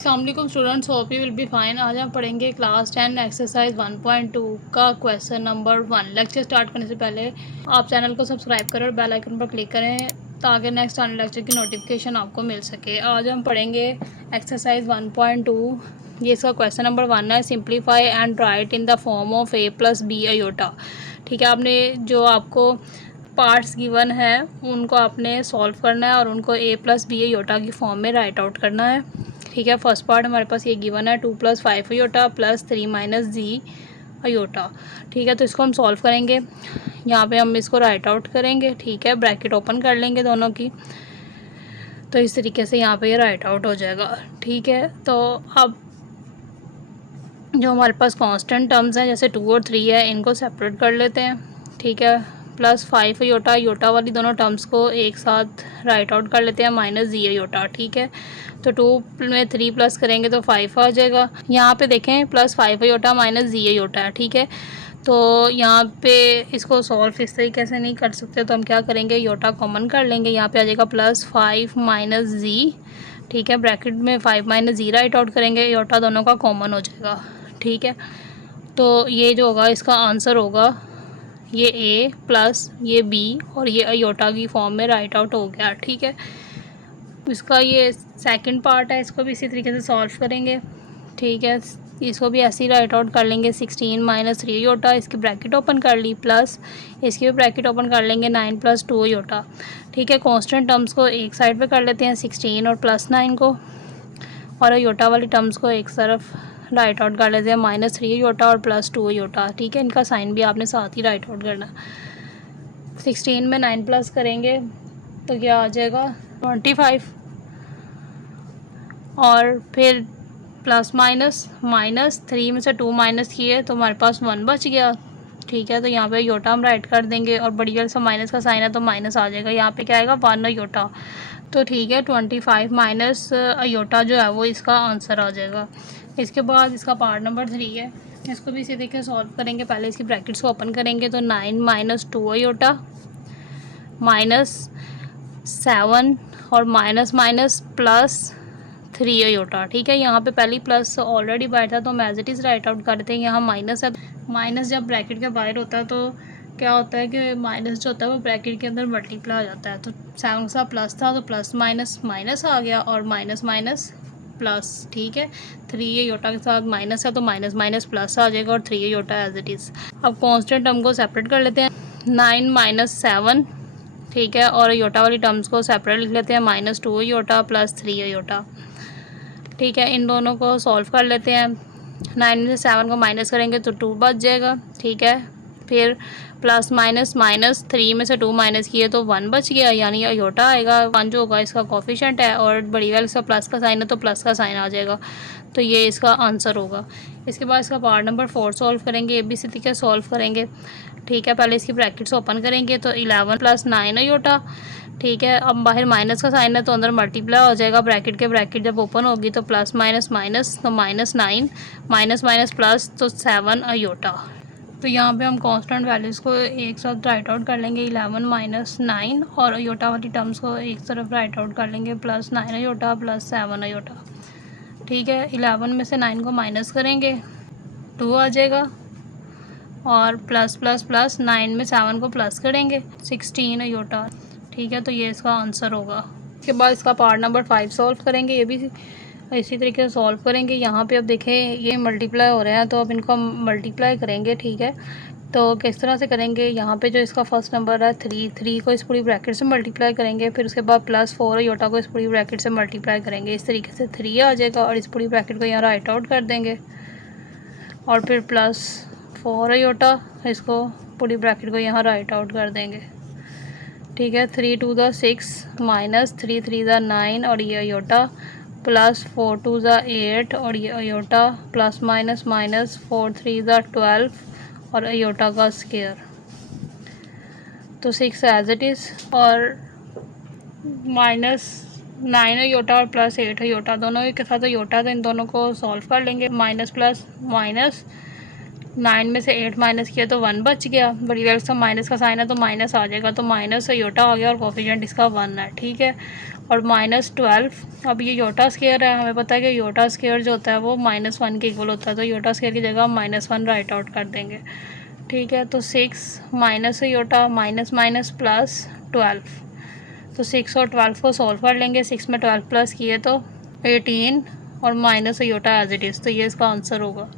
अस्सलामुअलैकुम students, hope you will be fine. आज हम पढ़ेंगे क्लास 10 एक्सरसाइज 1.2 का क्वेश्चन नंबर 1। लेक्चर स्टार्ट करने से पहले आप चैनल को सब्सक्राइब करें और बेल आइकन पर क्लिक करें ताकि नेक्स्ट आने लेक्चर की नोटिफिकेशन आपको मिल सके। आज हम पढ़ेंगे एक्सरसाइज 1.2। ये इसका क्वेश्चन नंबर 1 है। Simplify and right in the form of a + b iota. ठीक है, आपने जो आपको पार्ट्स गिवन है उनको आपने सॉल्व करना है और उनको a + b आयोटा की फॉर्म में राइट आउट करना है। ठीक है, फर्स्ट पार्ट हमारे पास ये गिवन है 2 + 5 आयोटा + 3 - z आयोटा। ठीक है, तो इसको हम सॉल्व करेंगे। यहाँ पे हम इसको राइट आउट करेंगे। ठीक है, ब्रैकेट ओपन कर लेंगे दोनों की, तो इस तरीके से यहाँ पे ये राइट आउट हो जाएगा। ठीक है, तो अब जो हमारे पास कांस्टेंट टर्म्स हैं जैसे 2 और 3 है, इनको सेपरेट कर लेते हैं। ठीक है, +5 आयोटा आयोटा वाली दोनों टर्म्स को एक साथ राइट आउट कर लेते हैं -z आयोटा। ठीक है, तो 2 में 3 प्लस करेंगे तो 5 आ जाएगा। यहाँ पे देखें +5 आयोटा -z आयोटा है। ठीक है, तो यहाँ पे इसको सॉल्व इस तरीके से नहीं कर सकते, तो हम क्या करेंगे, आयोटा कॉमन कर लेंगे। यहाँ पे आ जाएगा +5 - z। ठीक है, ब्रैकेट में 5 - z राइट आउट करेंगे, आयोटा दोनों का कॉमन हो जाएगा। ठीक है, तो ये जो होगा इसका आंसर होगा ये a प्लस ये b और ये आयोटा की फॉर्म में राइट आउट हो गया। ठीक है, इसका ये सेकंड पार्ट है, इसको भी इसी तरीके से सॉल्व करेंगे। ठीक है, इसको भी ऐसे ही राइट आउट कर लेंगे। 16 - 3 आयोटा, इसकी ब्रैकेट ओपन कर ली, प्लस इसकी भी ब्रैकेट ओपन कर लेंगे 9 + 2 आयोटा। ठीक है, कांस्टेंट टर्म्स को एक साइड पे कर लेते हैं, 16 और +9 को, और आयोटा वाली टर्म्स को एक तरफ राइट आउट कर लेते हैं, -3 आयोटा और +2 आयोटा। ठीक है, इनका साइन भी आपने साथ ही राइट आउट करना। 16 में 9 प्लस करेंगे तो क्या आ जाएगा 25, और फिर -3 में से 2 माइनस किए तो हमारे पास 1 बच गया। ठीक है, तो यहाँ पे आयोटा हम राइट कर देंगे और बड़ी वाले से माइनस का साइन है तो माइनस आ जाएगा। यहाँ पे क्या आएगा 1 आयोटा। तो ठीक है, 25 माइनस आयोटा जो है वो इसका आंसर आ जाएगा। इसके बाद इसका पार्ट नंबर 3 है, इसको भी इसी तरीके सॉल्व करेंगे। पहले इसकी ब्रैकेट्स को ओपन करेंगे तो 9 - 2 आयोटा -7 और +3 आयोटा। ठीक है, यहाँ पे पहली प्लस ऑलरेडी बाहर था तो हम as it is write out कर देते हैं। यहाँ माइनस है, माइनस जब ब्रैकेट के बाहर होता है तो क्या होता है कि माइनस जो होता है वो ब्रैकेट के अंदर मल्टीप्लाई हो जाता है। तो 7 सा प्लस था तो प्लस माइनस माइनस आ गया और माइनस माइनस प्लस। ठीक है, 3 आयोटा के साथ माइनस है तो माइनस माइनस प्लस आ जाएगा और 3 आयोटा एज इट इज़। अब कांस्टेंट टर्म को सेपरेट कर लेते हैं, 9 - 7। ठीक है, और आयोटा वाली टर्म्स को सेपरेट लिख लेते हैं, -2 आयोटा +3 आयोटा। ठीक है, इन दोनों को सॉल्व कर लेते हैं। 9 में से 7 को माइनस करेंगे तो 2 बच जाएगा। ठीक है, फिर +-3 में से 2 माइनस किए तो 1 बच गया, यानी आयोटा आएगा। 1 जो होगा इसका कोफिशिएंट है और बड़ी वाले इसका प्लस का साइन है तो प्लस का साइन आ जाएगा, तो ये इसका आंसर होगा। इसके बाद इसका पार्ट नंबर 4 सॉल्व करेंगे, ए बी सी तरीके सॉल्व करेंगे। ठीक है, पहले इसकी ब्रैकेट्स ओपन करेंगे तो 11 + 9 आयोटा। ठीक है, अब बाहर माइनस का साइन है तो अंदर मल्टीप्लाई हो जाएगा, ब्रैकेट के ब्रैकेट जब ओपन होगी तो प्लस माइनस माइनस तो -9 माइनस माइनस प्लस तो 7 आयोटा। तो यहाँ पे हम कांस्टेंट वैल्यूज़ को एक साथ राइट आउट कर लेंगे, 11 - 9 और आयोटा वाली टर्म्स को एक तरफ राइट आउट कर लेंगे, +9 आयोटा +7 आयोटा। ठीक है, 11 में से 9 को माइनस करेंगे 2 आ जाएगा, और प्लस प्लस प्लस 9 में 7 को प्लस करेंगे 16 आयोटा। ठीक है, तो ये इसका आंसर होगा। इसके बाद इसका पार्ट नंबर 5 सॉल्व करेंगे, ये भी इसी तरीके से सॉल्व करेंगे। यहाँ पे अब देखें ये मल्टीप्लाई हो रहे हैं तो अब इनको हम मल्टीप्लाई करेंगे। ठीक है, तो किस तरह से करेंगे, यहाँ पे जो इसका फर्स्ट नंबर है 3 को इस पूरी ब्रैकेट से मल्टीप्लाई करेंगे, फिर उसके बाद +4 आयोटा को इस पूरी ब्रैकेट से मल्टीप्लाई करेंगे। इस तरीके से 3 आ जाएगा और इस पूरी ब्रैकेट को यहाँ राइट आउट कर देंगे, और फिर +4 आयोटा, इसको पूरी ब्रैकेट को यहाँ राइट आउट कर देंगे। ठीक है, 3 × 2 = 6 -3 × 3 = 9 और ये आयोटा, +4 × 2 = 8 और ये आयोटा, प्लस माइनस माइनस 4 × 3 = 12 और आयोटा का स्क्वायर, तो 6 एज इट इज़, और -9 आयोटा और +8 आयोटा दोनों के साथ आयोटा, तो इन दोनों को सॉल्व कर लेंगे, माइनस प्लस माइनस 9 में से 8 माइनस किया तो 1 बच गया, बड़ी वैल्यू का माइनस का साइन है तो माइनस आ जाएगा, तो माइनस योटा आ गया और कोफिशिएंट इसका 1 है, ठीक है। और -12, अब ये योटा स्क्वायर है, हमें पता है कि योटा स्क्वायर जो होता है वो -1 के इक्वल होता है, तो योटा स्क्वायर की जगह -1 राइट आउट कर देंगे, ठीक है। तो 6 minus iota minus minus plus 12, तो 6 और 12 को सॉल्व कर लेंगे। 6 में 12 प्लस किए तो 18 और minus iota as it is, तो ये इसका आंसर होगा।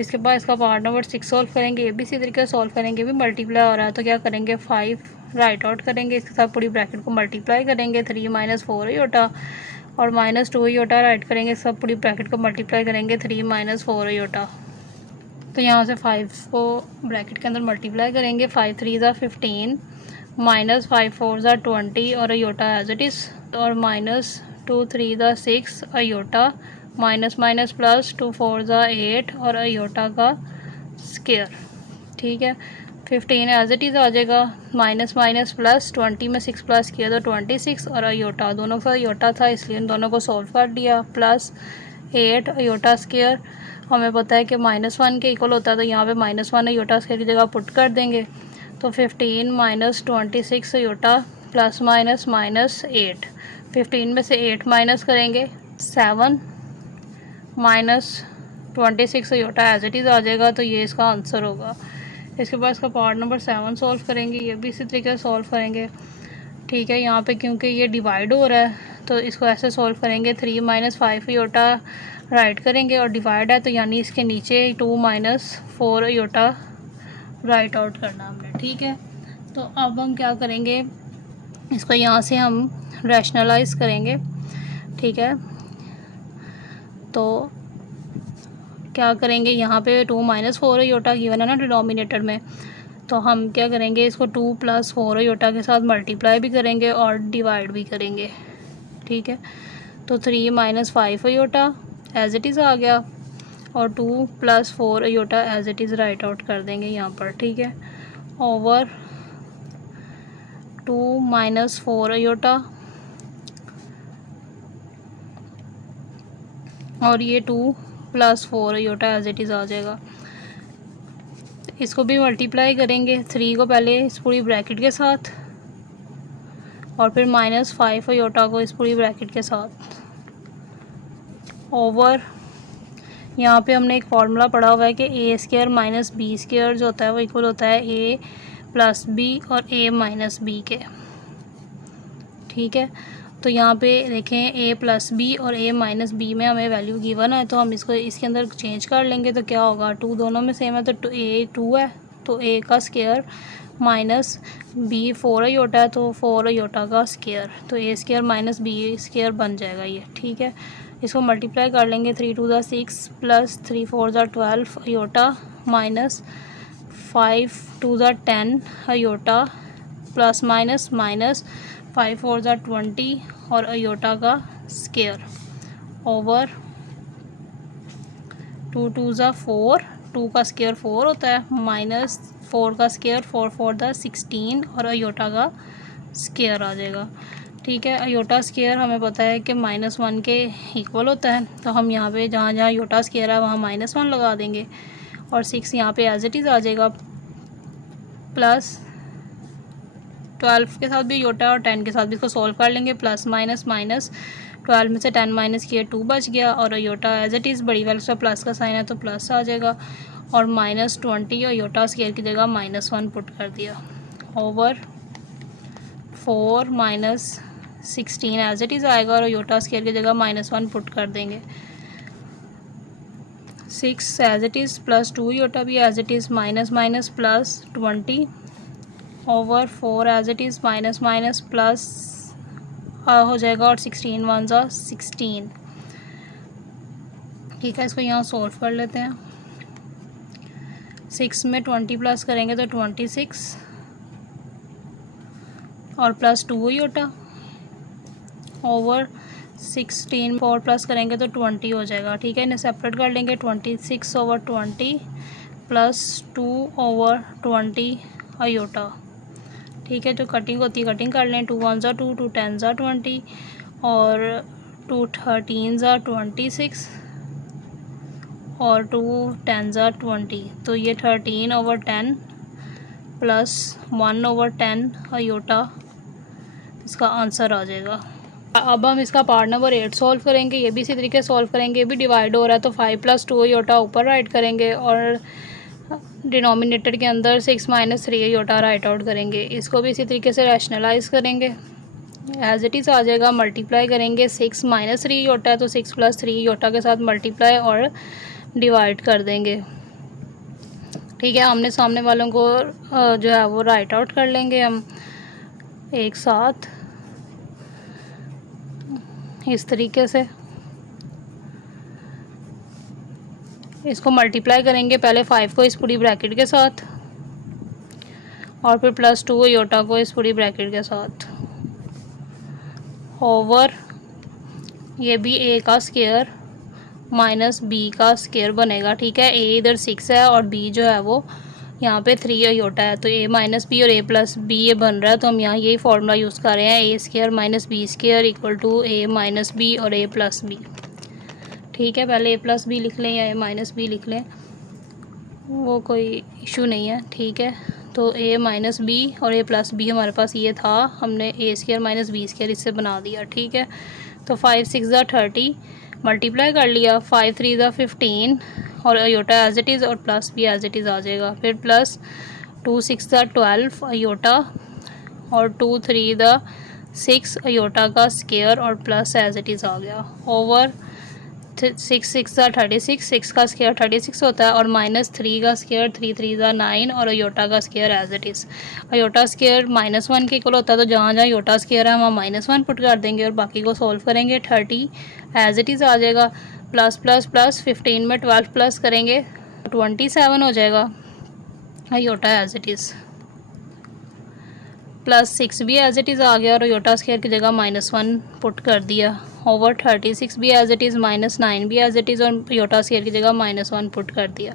इसके बाद इसका पार्ट नंबर 6 सॉल्व करेंगे, ये भी इसी तरीके से सॉल्व करेंगे, भी मल्टीप्लाई हो रहा है तो क्या करेंगे 5 राइट आउट करेंगे, इसके साथ पूरी ब्रैकेट को मल्टीप्लाई करेंगे, 3 माइनस 4 योटा और -2 योटा राइट करेंगे, सब पूरी ब्रैकेट को मल्टीप्लाई करेंगे 3 माइनस 4 योटा। तो यहाँ से 5 को ब्रैकेट के अंदर मल्टीप्लाई करेंगे, 5 3 ज़ा 15 -5 4 ज़ा 20 और योटा एज इट इज़, और -2 3 ज़ा 6 योटा माइनस माइनस प्लस 2 4 ज़ा 8 और योटा का स्क्वायर, ठीक है। 15 एज इट इज़ आ जाएगा, माइनस माइनस प्लस 20 में 6 प्लस किया तो 26 और योटा दोनों का योटा था इसलिए इन दोनों को सॉल्व कर दिया, प्लस 8 योटा स्क्वायर, हमें पता है कि -1 के इक्वल होता है तो यहाँ पे -1 योटा स्क्वायर की जगह पुट कर देंगे, तो 15 माइनस 26 योटा प्लस माइनस -8, 15 में से 8 माइनस करेंगे 7 -26 योटा एज इट इज़ आ जाएगा, तो ये इसका आंसर होगा। इसके बाद इसका पार्ट नंबर 7 सॉल्व करेंगे, ये भी इसी तरीके से सॉल्व करेंगे, ठीक है। यहाँ पे क्योंकि ये डिवाइड हो रहा है तो इसको ऐसे सॉल्व करेंगे, 3 - 5 योटा राइट करेंगे और डिवाइड है तो यानी इसके नीचे 2 - 4 योटा राइट आउट करना हमने, ठीक है। तो अब हम क्या करेंगे, इसको यहाँ से हम रैशनलाइज करेंगे, ठीक है। तो क्या करेंगे, यहाँ पे 2 - 4 योटा गिवन है ना डिनोमिनेटर में, तो हम क्या करेंगे, इसको 2 + 4 योटा के साथ मल्टीप्लाई भी करेंगे और डिवाइड भी करेंगे, ठीक है। तो 3 - 5 योटा एज इट इज़ आ गया और 2 + 4 iota as it is write out कर देंगे यहाँ पर, ठीक है, ओवर 2 - 4 योटा और ये 2 + 4 योटा एज इट इज़ आ जाएगा। इसको भी मल्टीप्लाई करेंगे, 3 को पहले इस पूरी ब्रैकेट के साथ और फिर -5 योटा को इस पूरी ब्रैकेट के साथ, ओवर यहाँ पे हमने एक फार्मूला पढ़ा हुआ है कि a² - b² जो होता है वो इक्वल होता है a + b और a - b के, ठीक है। तो यहाँ पे देखें a + b और a - b में हमें वैल्यू गिवन है तो हम इसको इसके अंदर चेंज कर लेंगे, तो क्या होगा, 2 दोनों में सेम है तो a 2 है तो a का स्क्वायर माइनस b 4 योटा है तो 4 योटा का स्क्वायर, तो a² - b² बन जाएगा ये, ठीक है। इसको मल्टीप्लाई कर लेंगे, 3 2 ज़ा 6 प्लस 3 4 ज़ा 12 योटा माइनस 5 2 ज़ा 10 योटा प्लस माइनस 5 4 ज़ा 20 और योटा का स्क्वायर, ओवर 2 2 ज़ा 4, 2 का स्क्वायर 4 होता है, माइनस 4 का स्क्वायर 4 4 ज़ा 16 और अयोटा का स्क्वायर आ जाएगा, ठीक है। अयोटा स्क्वायर हमें पता है कि -1 के इक्वल होता है, तो हम यहाँ पे जहाँ जहाँ योटा स्क्वायर है वहाँ -1 लगा देंगे और 6 यहाँ पे एज इट इज़ आ जाएगा, प्लस 12 के साथ भी योटा और 10 के साथ भी इसको सॉल्व कर लेंगे, प्लस माइनस 12 में से 10 माइनस किए 2 बच गया और योटा एज इट इज़ बड़ी वैल्यू से प्लस का साइन है तो प्लस आ जाएगा और -20 और योटा स्क्वायर की जगह -1 पुट कर दिया, ओवर 4 - 16 एज इट इज़ आएगा और योटा स्क्वायर की जगह -1 पुट कर देंगे, 6 एज इट इज़ प्लस 2 योटा भी as it is minus minus plus 20 over 4 as it is minus minus plus हो जाएगा और 16 1 ज़ा 16, ठीक है। इसको यहाँ सॉल्व कर लेते हैं, 6 में 20 प्लस करेंगे तो 26 और प्लस 2 योटा ओवर 16 4 प्लस करेंगे तो 20 हो जाएगा, ठीक है। इन्हें सेपरेट कर लेंगे, 26 ओवर 20 प्लस 2 ओवर 20 अयोटा, ठीक है। जो कटिंग होती है कटिंग कर लें, 2 1 ज़ा 2 2 10 ज़ा 20 और 2 13 ज़ा 26 और 2 10 ज़ा 20, तो ये 13/10 प्लस 1/10 अयोटा इसका आंसर आ जाएगा। अब हम इसका पार्ट नंबर 8 सॉल्व करेंगे। ये भी इसी तरीके सॉल्व करेंगे, ये भी डिवाइड हो रहा है तो 5 + 2 अयोटा ऊपर राइट करेंगे और डिनोमिनेटर के अंदर 6 - 3 अयोटा राइट आउट करेंगे। इसको भी इसी तरीके से रैशनलाइज करेंगे, एज इट इज़ आ जाएगा। मल्टीप्लाई करेंगे, 6 - 3 अयोटा है तो 6 + 3 अयोटा के साथ मल्टीप्लाई और डिवाइड कर देंगे। ठीक है, आमने सामने वालों को जो है वो राइट आउट कर लेंगे हम एक साथ इस तरीके से। इसको मल्टीप्लाई करेंगे पहले 5 को इस पूरी ब्रैकेट के साथ और फिर +2 अयोटा को इस पूरी ब्रैकेट के साथ, ओवर ये भी a का स्क्वायर माइनस b का स्क्वायर बनेगा। ठीक है, a इधर 6 है और b जो है वो यहाँ पे 3 अयोटा है, तो a - b और a + b ये बन रहा है, तो हम यहाँ यही फार्मूला यूज़ कर रहे हैं, a² - b² = a - b और a + b। ठीक है, पहले a + b लिख लें या a - b लिख लें, वो कोई इशू नहीं है। ठीक है, तो a - b और a + b हमारे पास ये था, हमने a² - b² इससे बना दिया। ठीक है, तो 5 × 6 = 30 मल्टीप्लाई कर लिया, 5 × 3 = 15 और अयोटा एज इट इज़ और प्लस भी एज इट इज़ आ जाएगा। फिर प्लस 2 × 6 = 12 अयोटा और 2 × 3 = 6 अयोटा का स्क्वायर और प्लस एज इट इज़ आ गया, ओवर 6 × 6 = 36, 6 का स्क्वायर 36 होता है और -3 का स्क्वायर 3 × 3 = 9 और अयोटा का square as it is. Iota square -1 के इक्वल होता है, तो जहाँ जहाँ अयोटा स्क्वायर है हम -1 पुट कर देंगे और बाकी को सॉल्व करेंगे। 30 एज इट इज़ आ जाएगा, प्लस प्लस प्लस 15 में 12 प्लस करेंगे 27 हो जाएगा iota as it is, plus 6 भी एज इट इज़ आ गया और अयोटा स्क्वायर की जगह -1 पुट कर दिया, ओवर 36 भी एज इट इज़, -9 भी एज इट इज़ और अयोटा स्क्वायर की जगह -1 पुट कर दिया।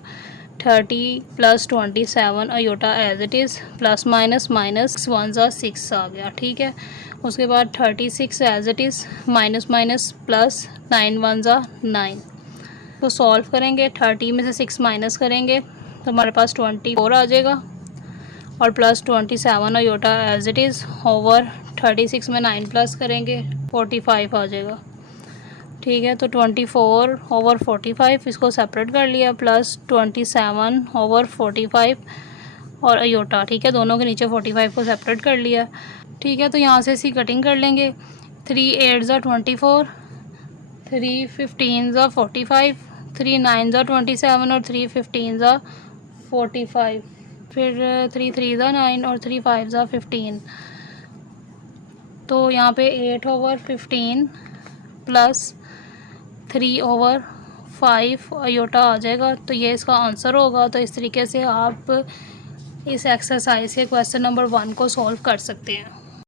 30 + 27 iota as it is, plus minus minus 1 ज़ा 6 आ गया। ठीक है, उसके बाद 36 as it is, minus minus plus 9 1 ज़ा 9। तो सॉल्व करेंगे, 30 में से 6 माइनस करेंगे तो हमारे पास 24 आ जाएगा और plus 27 iota as it is, over 36 में 9 प्लस करेंगे 45 आ जाएगा। ठीक है, तो 24/45 इसको सेपरेट कर लिया, प्लस 27/45 और अयोटा। ठीक है, दोनों के नीचे 45 को सेपरेट कर लिया। ठीक है, तो यहाँ से इसकी कटिंग कर लेंगे, 3 8 ज़ा 24, 3 15 ज़ा 45, 3 9 ज़ा 27 और 3 15 ज़ा 45, फिर 3 3 ज़ा 9 और 3 5 ज़ा 15। तो यहाँ पे 8/15 प्लस 3/5 अयोटा आ जाएगा, तो ये इसका आंसर होगा। तो इस तरीके से आप इस एक्सरसाइज के क्वेश्चन नंबर 1 को सॉल्व कर सकते हैं।